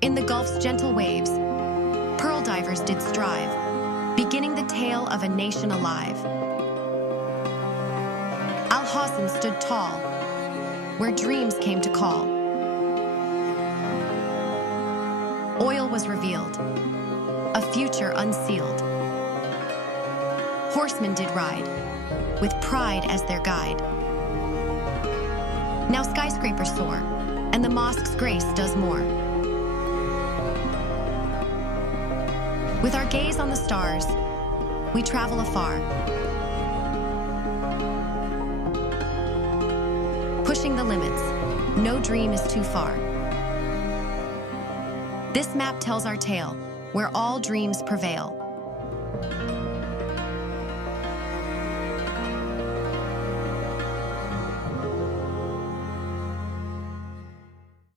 In the Gulf's gentle waves, pearl divers did strive, beginning the tale of a nation alive. Al-Hassan stood tall, where dreams came to call. Oil was revealed, a future unsealed. Horsemen did ride, with pride as their guide. Now skyscrapers soar, and the mosque's grace does more. With our gaze on the stars, we travel afar, pushing the limits, no dream is too far. This map tells our tale, where all dreams prevail.